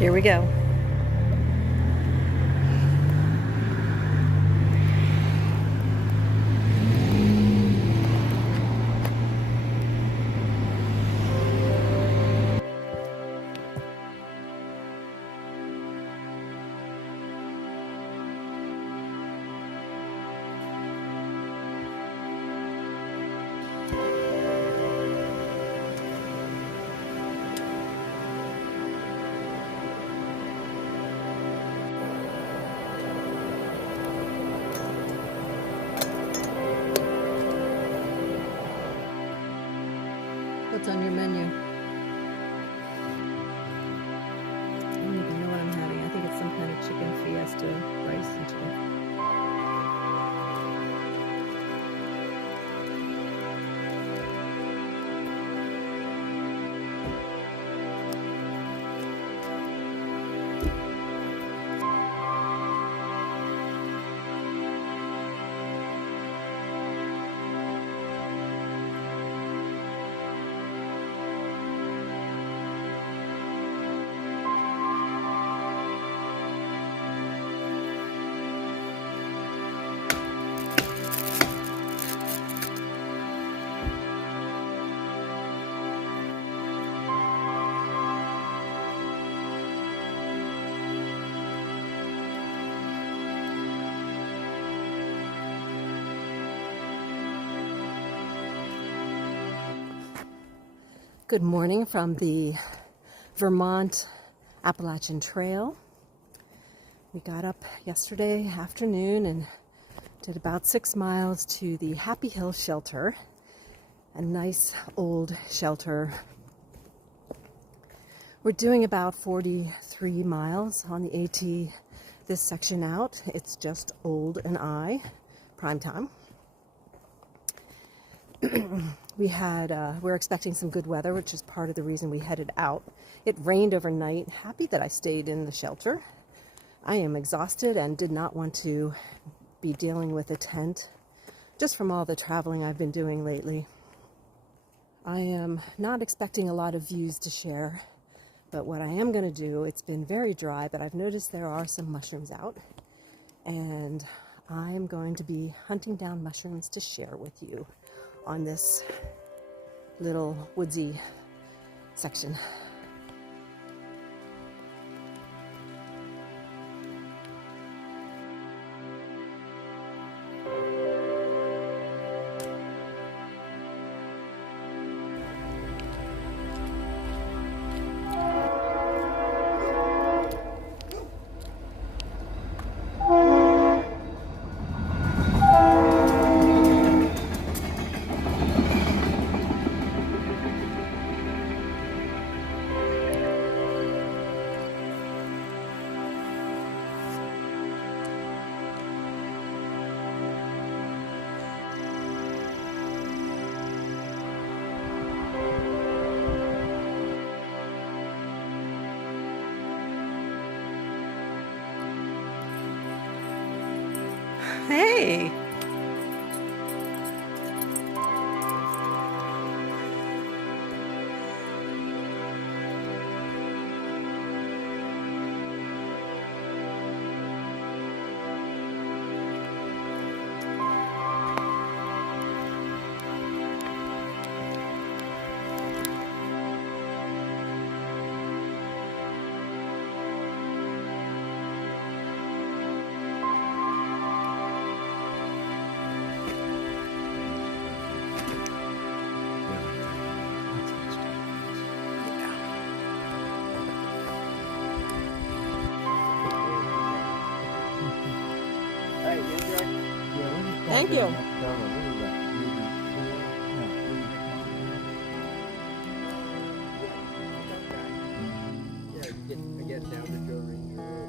Here we go. What's on your menu? I don't even know what I'm having. I think it's some kind of chicken fiesta rice and chicken. Good morning from the Vermont Appalachian Trail. We got up yesterday afternoon and did about 6 miles to the Happy Hill shelter, a nice old shelter. We're doing about 43 miles on the AT this section out. It's just Old and I, prime time. We're expecting some good weather, which is part of the reason we headed out. It rained overnight. Happy that I stayed in the shelter. I am exhausted and did not want to be dealing with a tent just from all the traveling I've been doing lately. I am not expecting a lot of views to share, but what I am going to do, it's been very dry, but I've noticed there are some mushrooms out, and I'm going to be hunting down mushrooms to share with you on this little woodsy section. Hey! Thank you. I get down to Joe Ranger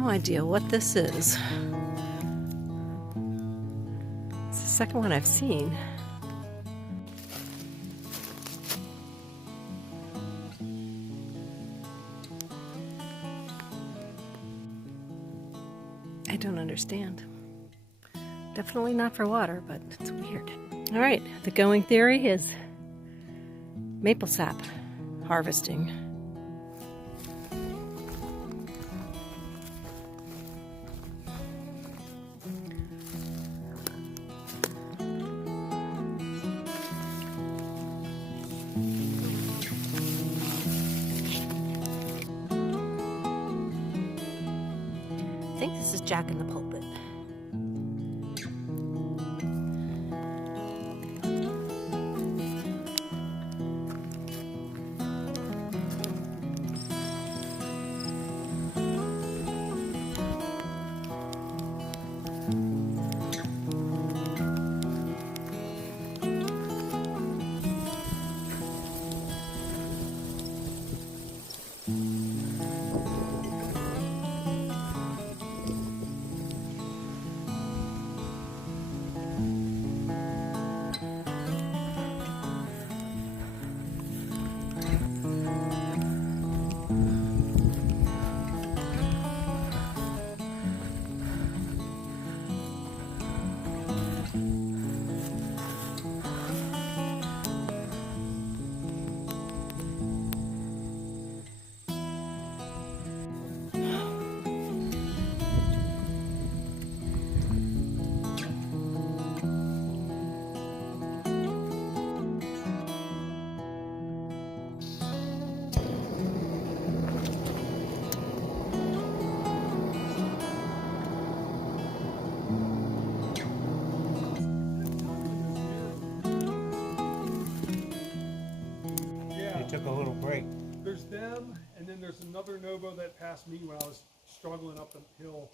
no idea what this is. It's the second one I've seen. I don't understand. Definitely not for water, but it's weird. All right, the going theory is maple sap harvesting. I think this is Jack in the Pulpit. Took a little break. There's them, and then there's another Novo that passed me when I was struggling up the hill.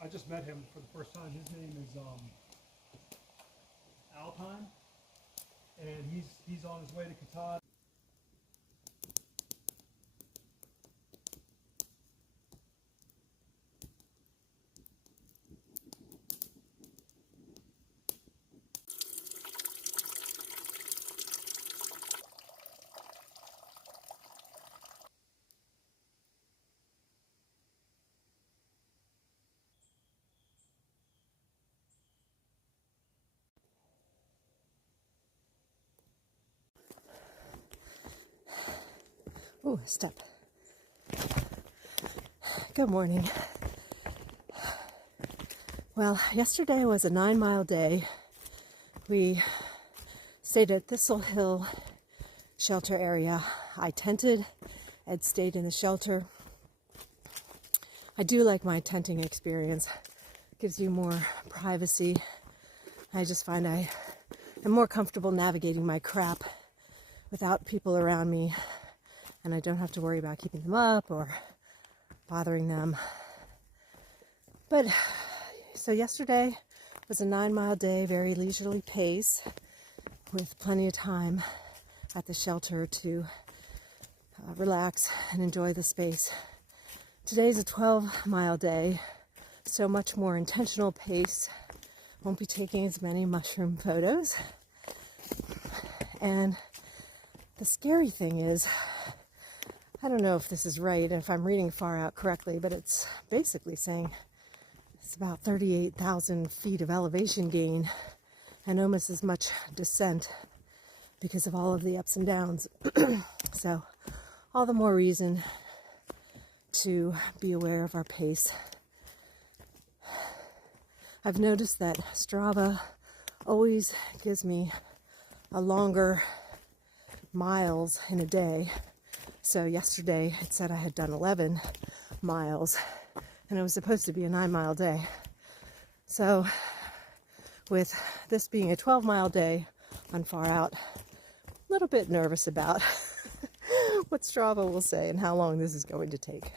I just met him for the first time. His name is Alpine, and he's on his way to Katahdin. Ooh, a step. Good morning. Well, yesterday was a 9-mile day. We stayed at Thistle Hill shelter area. I tented. Ed stayed in the shelter. I do like my tenting experience. It gives you more privacy. I just find I am more comfortable navigating my crap without people around me, and I don't have to worry about keeping them up or bothering them. But so yesterday was a 9-mile day, very leisurely pace, with plenty of time at the shelter to relax and enjoy the space. Today's a 12-mile day, so much more intentional pace. Won't be taking as many mushroom photos. And the scary thing is, I don't know if this is right, if I'm reading far out correctly, but it's basically saying it's about 38,000 feet of elevation gain and almost as much descent because of all of the ups and downs. So all the more reason to be aware of our pace. I've noticed that Strava always gives me a longer miles in a day. So yesterday it said I had done 11 miles and it was supposed to be a 9-mile day. So with this being a 12-mile day on far out, a little bit nervous about what Strava will say and how long this is going to take.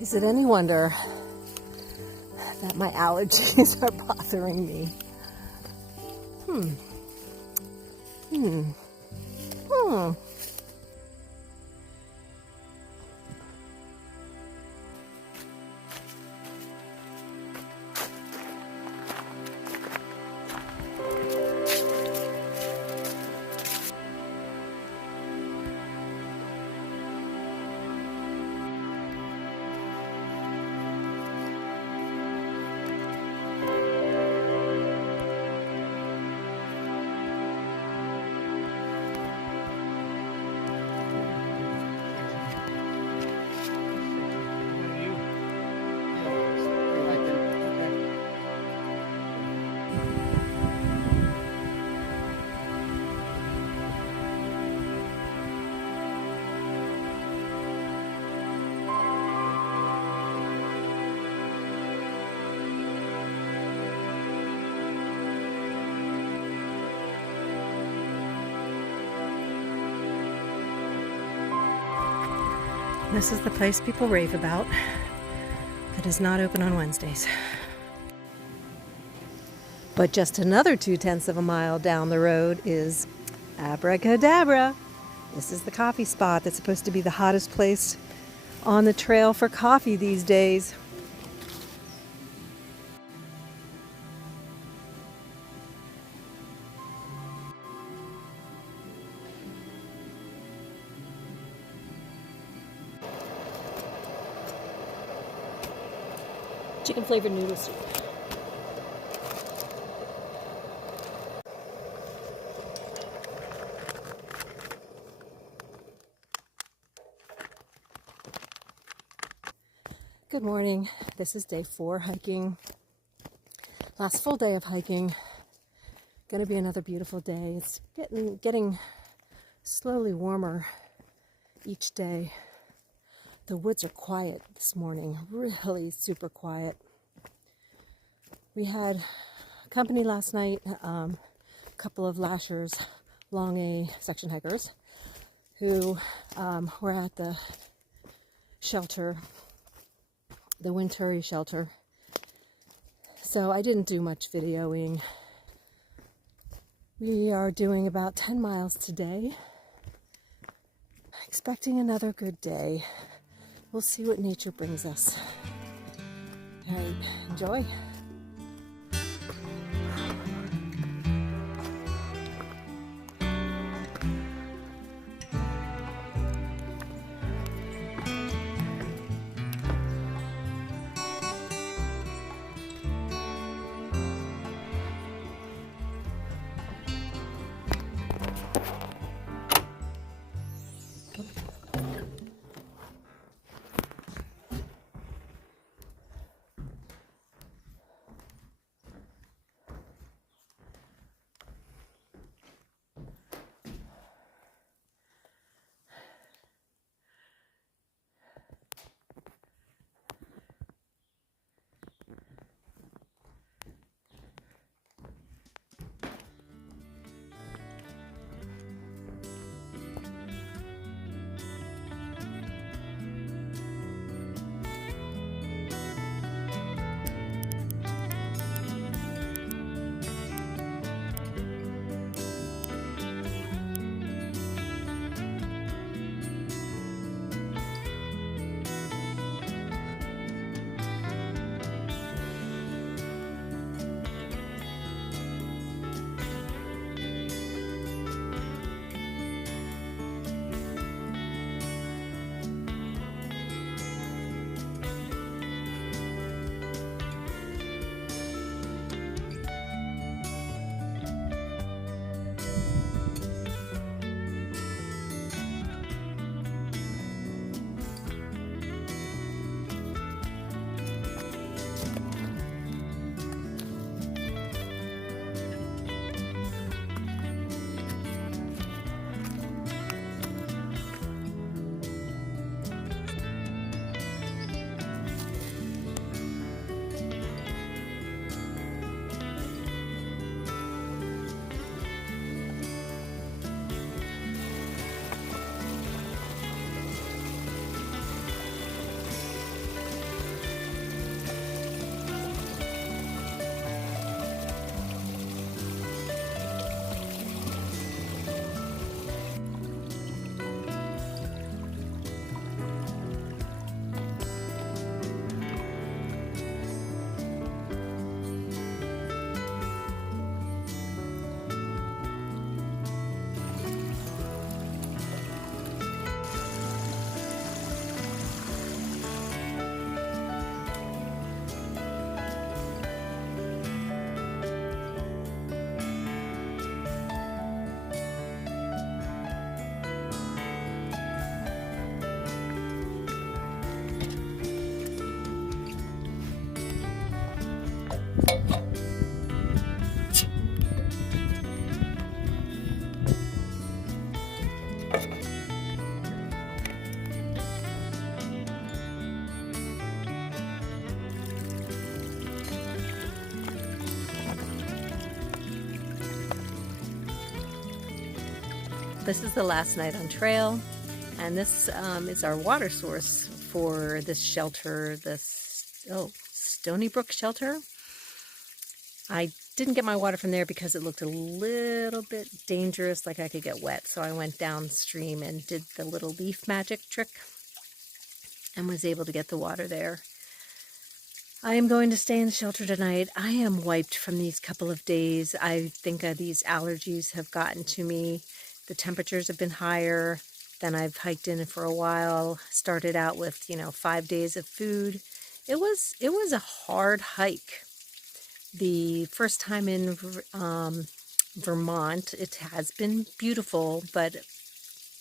Is it any wonder that my allergies are bothering me? Hmm. This is the place people rave about that is not open on Wednesdays. But just another 2/10 of a mile down the road is Abracadabra. This is the coffee spot that's supposed to be the hottest place on the trail for coffee these days. Chicken flavored noodle soup. Good morning. This is day 4 hiking. Last full day of hiking. Gonna be another beautiful day. It's getting slowly warmer each day. The woods are quiet this morning, really super quiet. We had company last night, a couple of lashers, long A section hikers, who were at the shelter, the Winturri shelter. So I didn't do much videoing. We are doing about 10 miles today. Expecting another good day. We'll see what nature brings us. All right, enjoy. This is the last night on trail, and this is our water source for this shelter, Stoney Brook shelter. I didn't get my water from there because it looked a little bit dangerous, like I could get wet, so I went downstream and did the little leaf magic trick and was able to get the water there. I am going to stay in the shelter tonight. I am wiped from these couple of days. I think these allergies have gotten to me. The temperatures have been higher than I've hiked in for a while. Started out with, 5 days of food. It was a hard hike. The first time in Vermont, it has been beautiful, but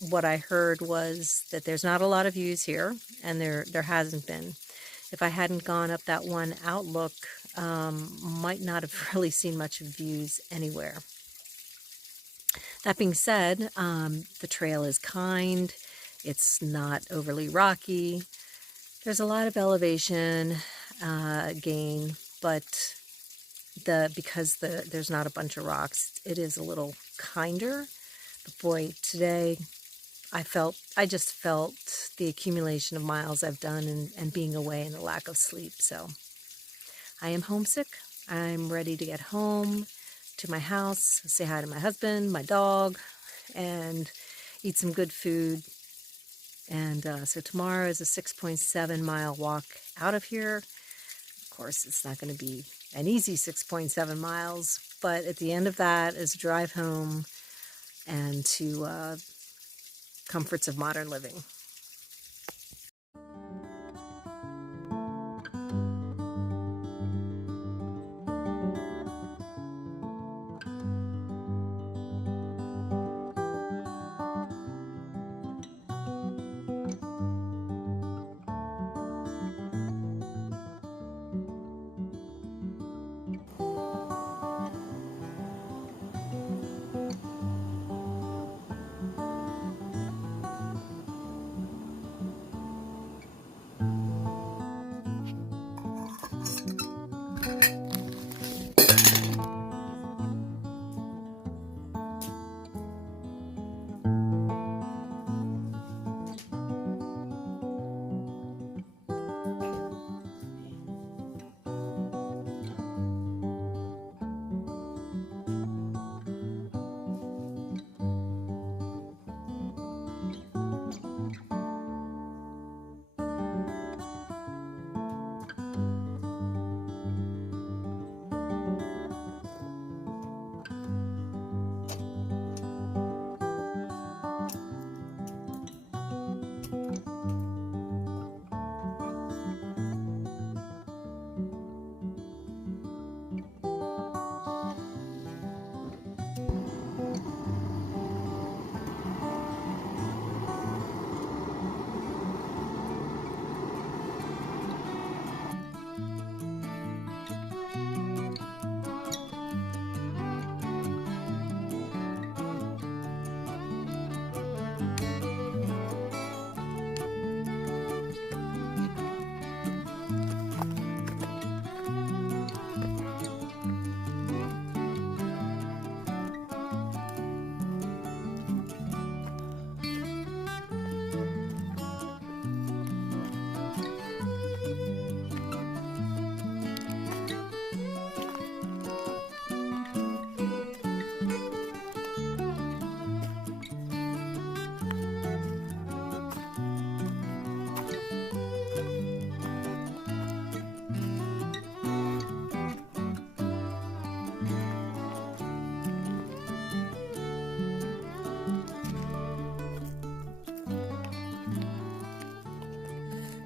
what I heard was that there's not a lot of views here, and there hasn't been. If I hadn't gone up that one outlook, might not have really seen much of views anywhere. That being said, the trail is kind. It's not overly rocky. There's a lot of elevation gain, but because there's not a bunch of rocks, it is a little kinder. But boy, today I just felt the accumulation of miles I've done and being away and the lack of sleep. So I am homesick. I'm ready to get home to my house, say hi to my husband, my dog, and eat some good food. And so tomorrow is a 6.7 mile walk out of here. Of course, it's not going to be an easy 6.7 miles, but at the end of that is a drive home and to comforts of modern living.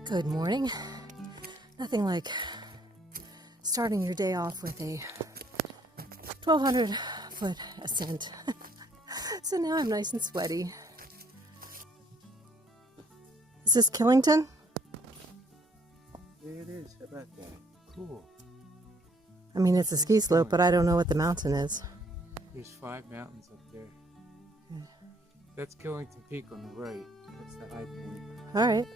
Good morning. Nothing like starting your day off with a 1,200 foot ascent. So now I'm nice and sweaty. Is this Killington? Yeah, it is. How about that? Cool. I mean, it's a ski slope, but I don't know what the mountain is. There's 5 mountains up there. That's Killington Peak on the right. That's the high point. All right.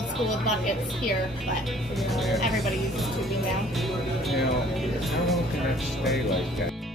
old school with buckets here, but everybody uses tubing now. You know, how long can it stay like that?